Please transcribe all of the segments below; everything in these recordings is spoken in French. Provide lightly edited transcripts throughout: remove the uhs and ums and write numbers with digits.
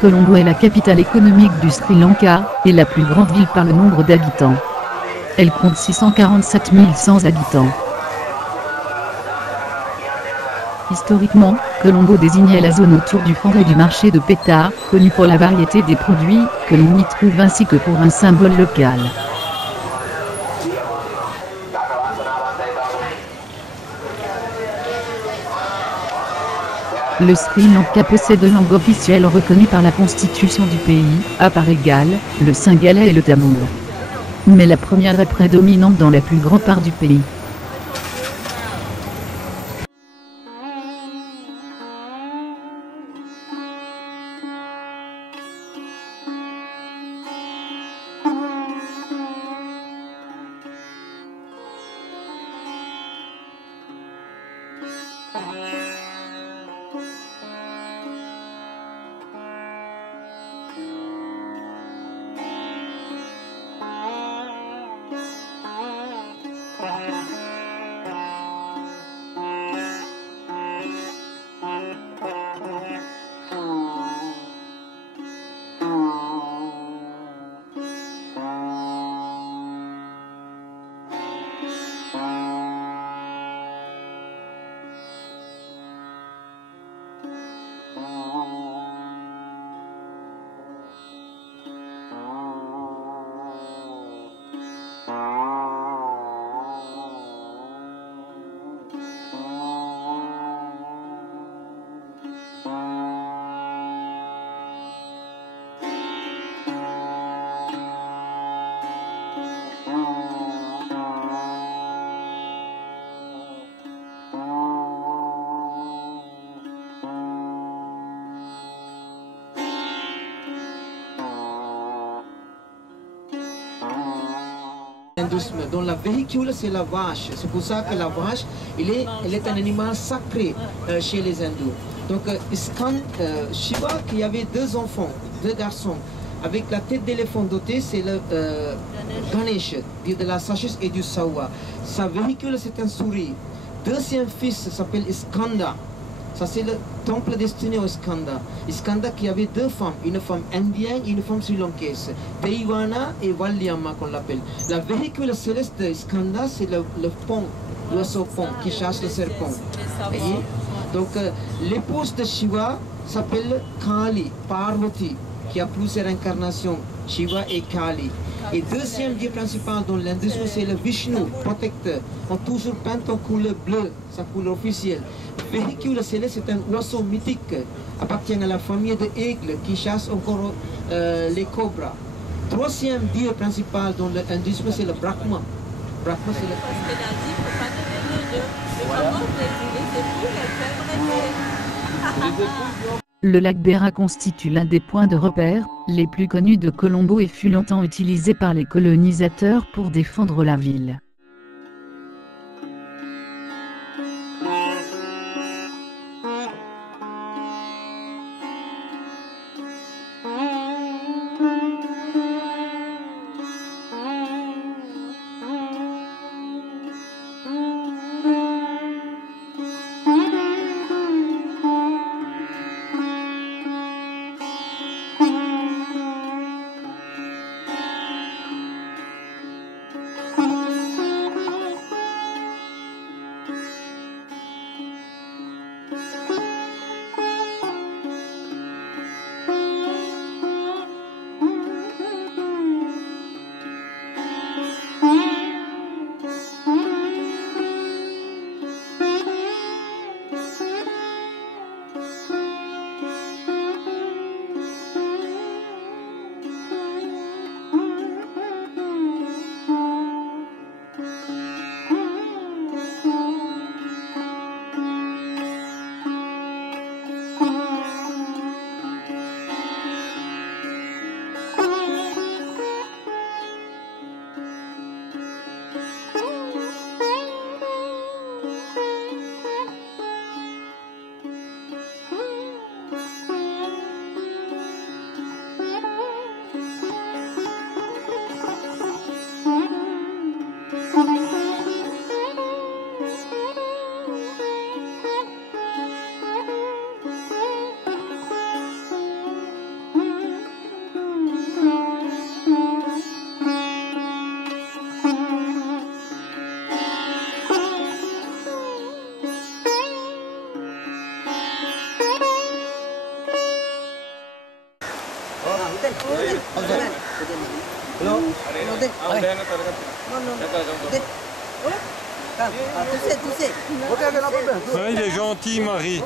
Colombo est la capitale économique du Sri Lanka, et la plus grande ville par le nombre d'habitants. Elle compte 647 100 habitants. Historiquement, Colombo désignait la zone autour du fort et du marché de Petta, connu pour la variété des produits que l'on y trouve ainsi que pour un symbole local. Le Sri Lanka possède deux langues officielles reconnues par la constitution du pays, à part égale, le singhalais et le tamoul. Mais la première est prédominante dans la plus grande part du pays. Dans la véhicule, c'est la vache. C'est pour ça que la vache, elle est un animal sacré chez les hindous. Donc, Shiva, qui avait deux enfants, deux garçons, avec la tête d'éléphant dotée, c'est le Ganesh, dieu de la sagesse et du savoir. Sa véhicule, c'est un souris. Deuxième fils s'appelle Iskanda. Ça, c'est le temple destiné au Iskanda. Iskanda qui avait deux femmes, une femme indienne et une femme sri-lankaise. Deivana et Valyama qu'on l'appelle. La véhicule céleste de Iskanda, c'est le pont, l'oiseau pont qui chasse le serpent. Voyez? Donc, l'épouse de Shiva s'appelle Kali, Parvati, qui a plusieurs incarnations, Shiva et Kali. Et deuxième dieu principal dans l'hindouisme, c'est le Vishnu, protecteur. On a toujours peint en couleur bleue, sa couleur officielle. Le véhicule céleste, c'est un oiseau mythique, appartient à la famille de aigles qui chasse encore les cobras. Troisième dieu principal dans l'hindouisme, c'est le Brahma. Brahma, c'est Le lac Beira constitue l'un des points de repère les plus connus de Colombo et fut longtemps utilisé par les colonisateurs pour défendre la ville. Ouais, il est gentil, Marie.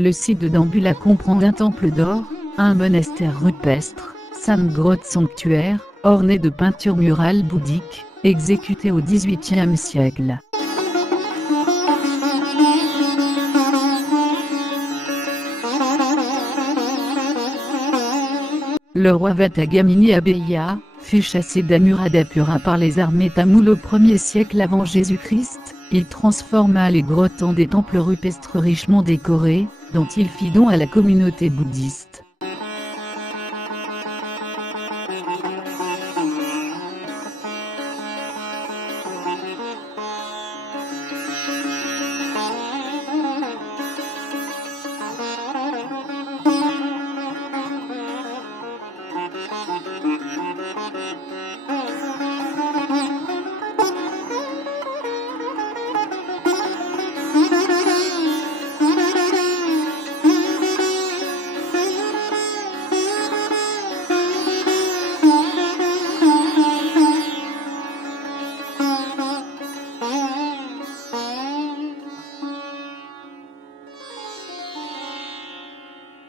Le site de Dambulla comprend un temple d'or, un monastère rupestre, 5 grottes sanctuaires, ornées de peintures murales bouddhiques, exécutées au XVIIIe siècle. Le roi Vatagamini Abheya fut chassé d'Anuradhapura par les armées tamoules au 1er siècle avant Jésus-Christ. Il transforma les grottes en des temples rupestres richement décorés, dont il fit don à la communauté bouddhiste.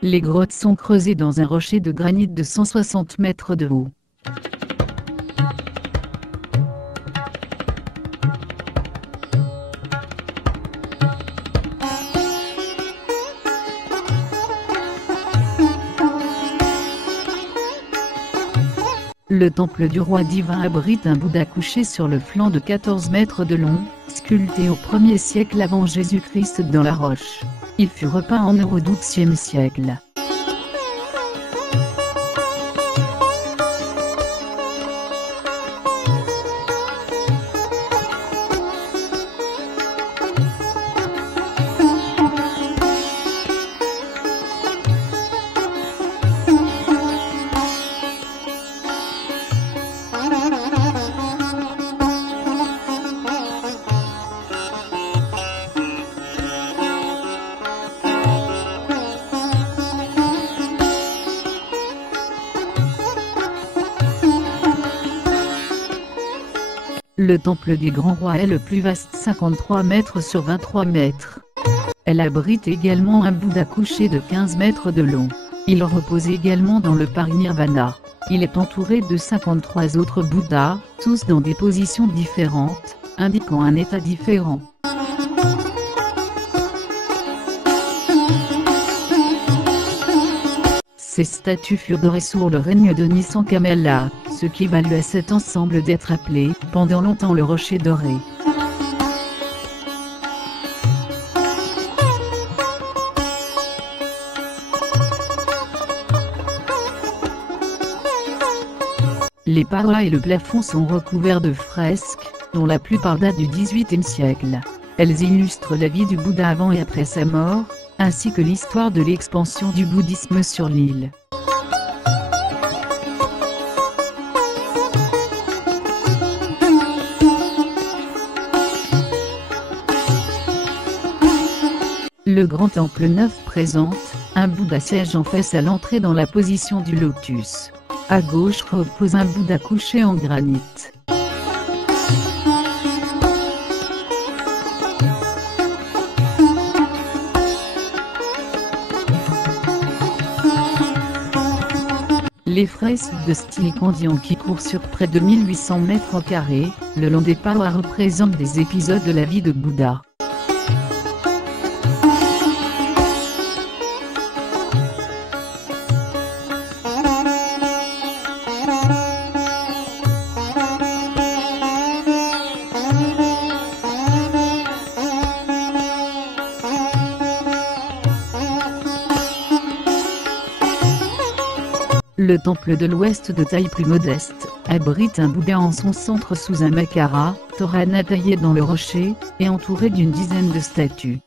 Les grottes sont creusées dans un rocher de granit de 160 mètres de haut. Le temple du roi divin abrite un Bouddha couché sur le flanc de 14 mètres de long, sculpté au 1er siècle avant Jésus-Christ dans la roche. Il fut repeint en or au XIIe siècle. Le temple du Grand Roi est le plus vaste, 53 mètres sur 23 mètres. Elle abrite également un Bouddha couché de 15 mètres de long. Il repose également dans le parinirvana. Il est entouré de 53 autres Bouddhas, tous dans des positions différentes, indiquant un état différent. Ces statues furent dorées sous le règne de Nisan-Kamala, ce qui valut à cet ensemble d'être appelé, pendant longtemps, le rocher doré. Les parois et le plafond sont recouverts de fresques, dont la plupart datent du XVIIIe siècle. Elles illustrent la vie du Bouddha avant et après sa mort, ainsi que l'histoire de l'expansion du bouddhisme sur l'île. Le grand temple neuf présente un Bouddha siège en face à l'entrée dans la position du lotus. À gauche repose un Bouddha couché en granit. Les fresques de style Kandyan qui courent sur près de 1800 mètres carrés, le long des parois représentent des épisodes de la vie de Bouddha. Le temple de l'ouest, de taille plus modeste, abrite un Bouddha en son centre sous un makara, Torana taillé dans le rocher, et entouré d'une dizaine de statues.